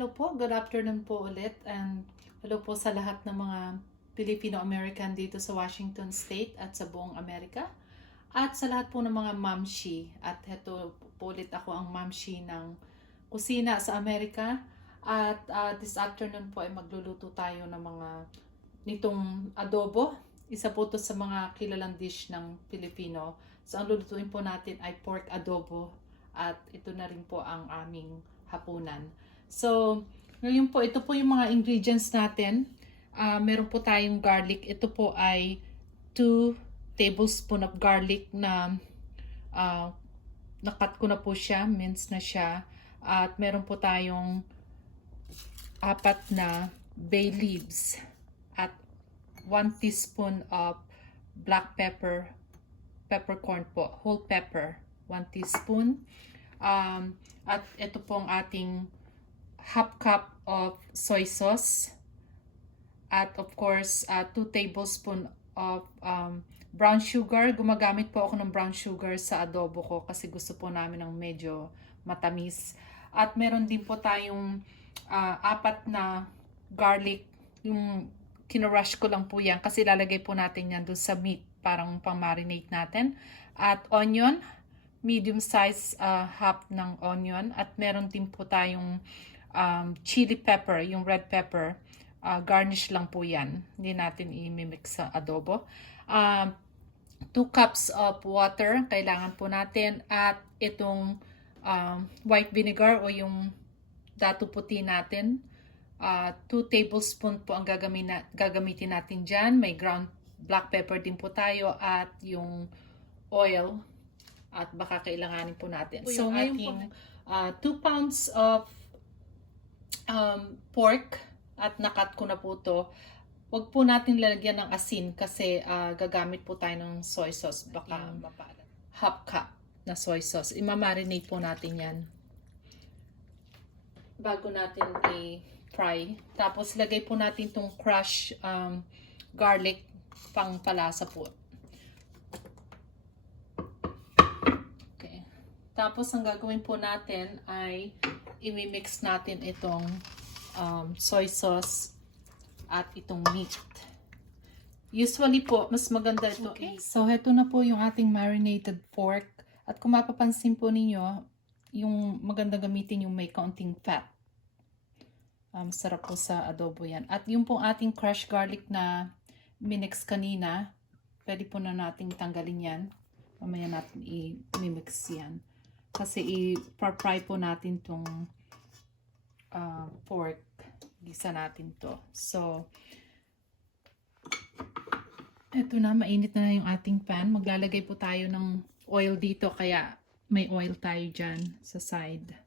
hello po. Good afternoon po ulit. And hello po sa lahat ng mga Filipino-American dito sa Washington State at sa buong Amerika. At sa lahat po ng mga mamshi. At heto po ulit ako ang mamshi ng Kusina sa Amerika. At this afternoon po ay magluluto tayo ng mga nitong adobo. Isa po to sa mga kilalang dish ng Pilipino. So ang lulutuin po natin ay pork adobo. At ito na rin po ang aming hapunan. So, ngayon po, ito po yung mga ingredients natin. Meron po tayong garlic. Ito po ay 2 tablespoon of garlic na nakat ko na po siya, minced na siya. At meron po tayong 4 na bay leaves at 1 teaspoon of black pepper, peppercorn po, whole pepper, 1 teaspoon. At ito po ang ating half cup of soy sauce. At of course, 2 tablespoon of brown sugar. Gumagamit po ako ng brown sugar sa adobo ko kasi gusto po namin ng medyo matamis. At meron din po tayong 4 na garlic. Yung kinurush ko lang po yan kasi lalagay po natin yan doon sa meat. Parang pang-marinate natin. At onion. Medium size half ng onion. At meron din po tayong chili pepper, yung red pepper. Garnish lang po yan. Hindi natin i-mix sa adobo. 2 cups of water kailangan po natin. At itong white vinegar o yung dato puti natin. 2 tablespoon po ang gagamitin natin dyan. May ground black pepper din po tayo. At yung oil. At baka kailanganin po natin. So ngayon po, 2 pounds of pork at nakat ko na po to. Huwag po natin lalagyan ng asin kasi gagamit po tayo ng soy sauce. Baka half cup na soy sauce. Imamarinate po natin yan bago natin i-fry. Tapos lagay po natin itong crushed garlic pang palasa po. Tapos, ang gagawin po natin ay i-mix natin itong soy sauce at itong meat. Usually po, mas maganda ito. Okay. So, heto na po yung ating marinated pork. At kung mapapansin po ninyo, yung maganda gamitin yung may kaunting fat. Sarap po sa adobo yan. At yung pong ating crushed garlic na minix kanina, pwede po na natin tanggalin yan. Mamaya natin i-mix yan. Kasi i-fry po natin itong pork. Gisa natin to. So, eto na, mainit na yung ating pan. Maglalagay po tayo ng oil dito. Kaya may oil tayo dyan sa side.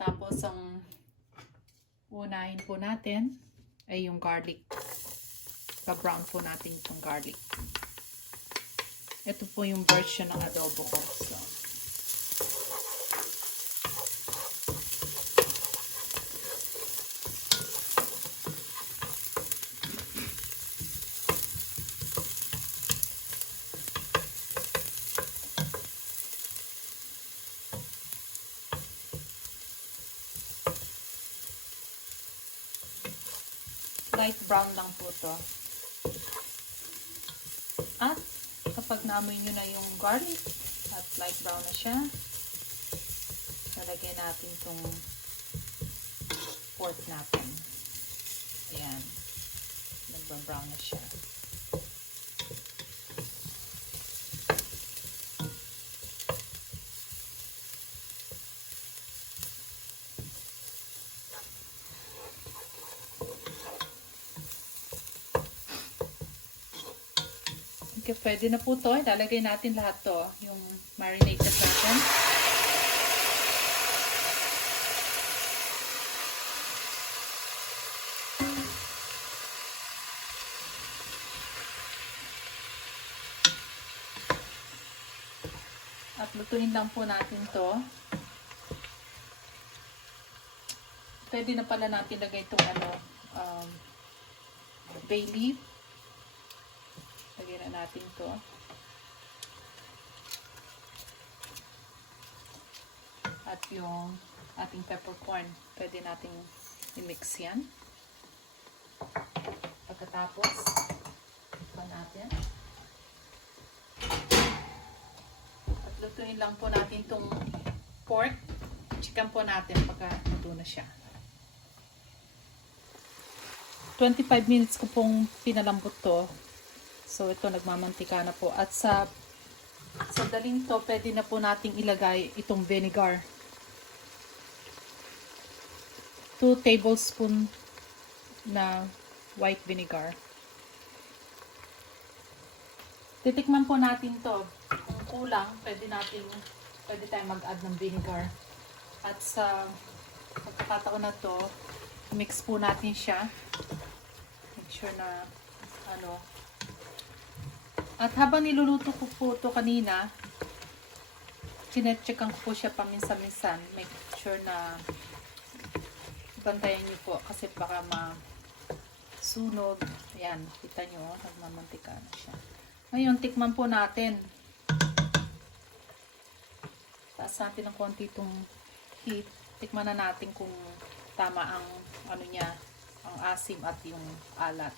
Tapos, ang unahin po natin ay yung garlic. Pa-brown po natin itong garlic. Ito po yung version ng adobo ko. So, light brown lang po to. At kapag naamoy nyo na yung garlic at light brown na siya, lalagay natin itong pork natin. Ayan. Nagba-brown na siya. Okay, pwede na po to. Ilalagay natin lahat to. Yung marinated natin. At lutuin lang po natin to. Pwede na pala natin lagay itong bay leaf. Lagyan na natin to. At yung ating peppercorn. Pwede nating i-mix yan. Pagkatapos, pa natin. At lutuin lang po natin itong pork. Chicken po natin pagka luto na siya. 25 minutes ko pong pinalambot to. So, ito nagmamantika na po. At sa daling to, pwede na po nating ilagay itong vinegar. 2 tablespoon na white vinegar. Titikman po natin to. Kung kulang, pwede tayong mag-add ng vinegar. At sa pagkakataon na to, mix po natin siya. Make sure na At habang niluluto ko po ito kanina, chinecheckan ko po siya paminsan-minsan. Make sure na bantayan niyo po kasi baka masunog. Ayan, kita nyo, nagmamantika na siya. Ngayon, tikman po natin. Taas natin ng konti itong heat. Tikman na natin kung tama ang ang asim at yung alat.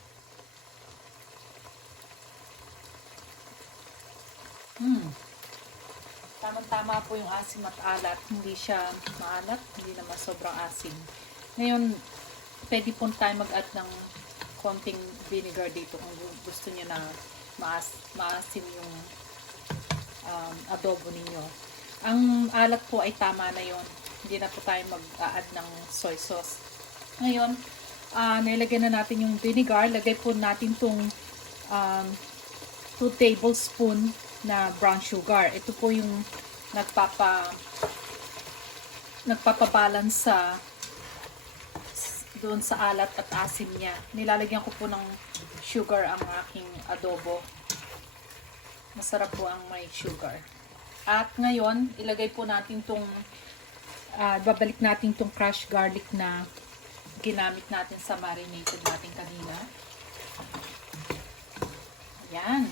Tamang-tama po yung asim at alat. Hindi siya maalat, hindi naman sobrang asim. Ngayon, pwede po tayo mag-add ng konting vinegar dito kung gusto niyo na maasim yung adobo ninyo. Ang alat po ay tama na yon. Hindi na po tayo mag-add ng soy sauce. Ngayon, nilagay na natin yung vinegar. Lagay po natin itong 2 tablespoon na brown sugar. Ito po yung nagpapabalance doon sa alat at asim niya. Nilalagyan ko po ng sugar ang aking adobo. Masarap po ang may sugar. At ngayon, ilagay po natin itong babalik natin itong crushed garlic na ginamit natin sa marinated natin kanina. Ayan.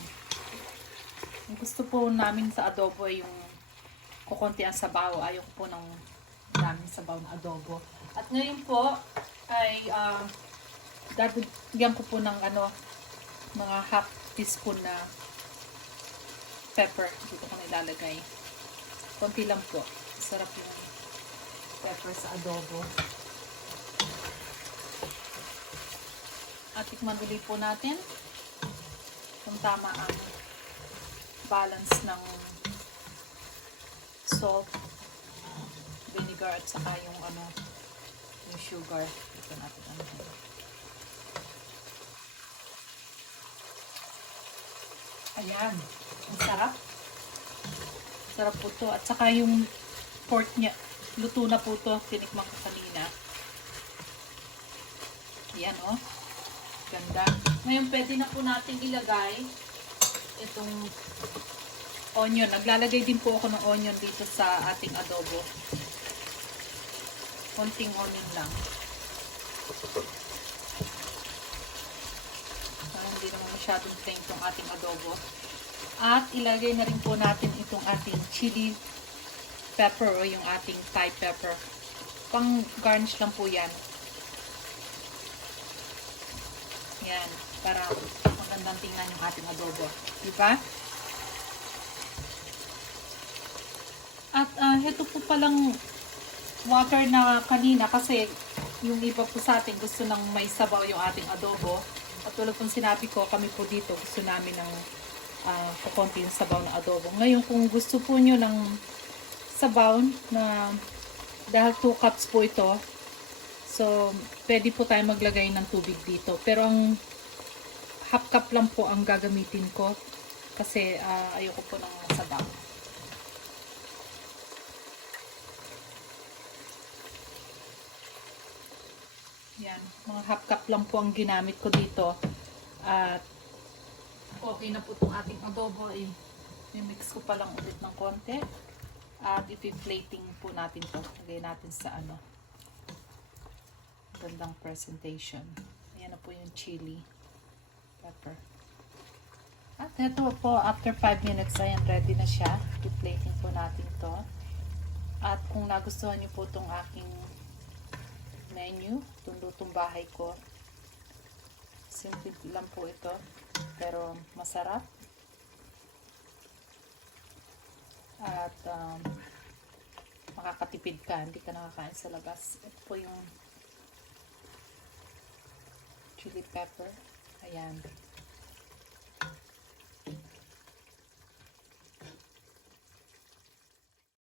Ang gusto po namin sa adobo ay yung kukunti ang sabaw. Ayaw po ng daming sabaw na adobo. At ngayon po ay dadagyan ko po ng mga half teaspoon na pepper. Dito ko nilalagay. Konti lang po. Sarap yung pepper sa adobo. At tikman ulit po natin kung tama ang balance ng salt, vinegar at saka yung yung sugar. Ito natin Ayan. Ang sarap. Sarap po to. At saka yung pork niya, luto na po to. Tinikman ko kanina. Ayan Ganda. Ngayon pwede na po natin ilagay itong onion. Naglalagay din po ako ng onion dito sa ating adobo. Konting onion lang. Hindi naman masyadong plain itong ating adobo. At ilagay na rin po natin itong ating chili pepper o yung ating Thai pepper. Pang garnish lang po yan. Yan. Para magandang tingnan yung ating adobo. Diba? At ito po palang water na kanina kasi yung iba po sa atin gusto ng may sabaw yung ating adobo. At tulad pong sinabi ko, kami po dito gusto namin ng kukunti yung sabaw na adobo. Ngayon kung gusto po nyo ng sabaw na dahil 2 cups po ito, so pwede po tayo maglagay ng tubig dito. Pero ang half cup lang po ang gagamitin ko kasi ayoko po ng sabaw. Yan, mga half cup lang po ang ginamit ko dito. At okay na po itong ating adobo. I-mix ko pa lang ulit ng konti. At i-plating po natin ito. Lagay natin sa gandang presentation. Ayan na po yung chili pepper. At ito po, after 5 minutes, ayan, ready na siya. I-plating po natin ito. At kung nagustuhan niyo po itong aking menu, itong lutong bahay ko, simple lang po ito, pero masarap. At makakatipid ka, hindi ka nakakain sa labas. Ito po yung chili pepper. Ayan.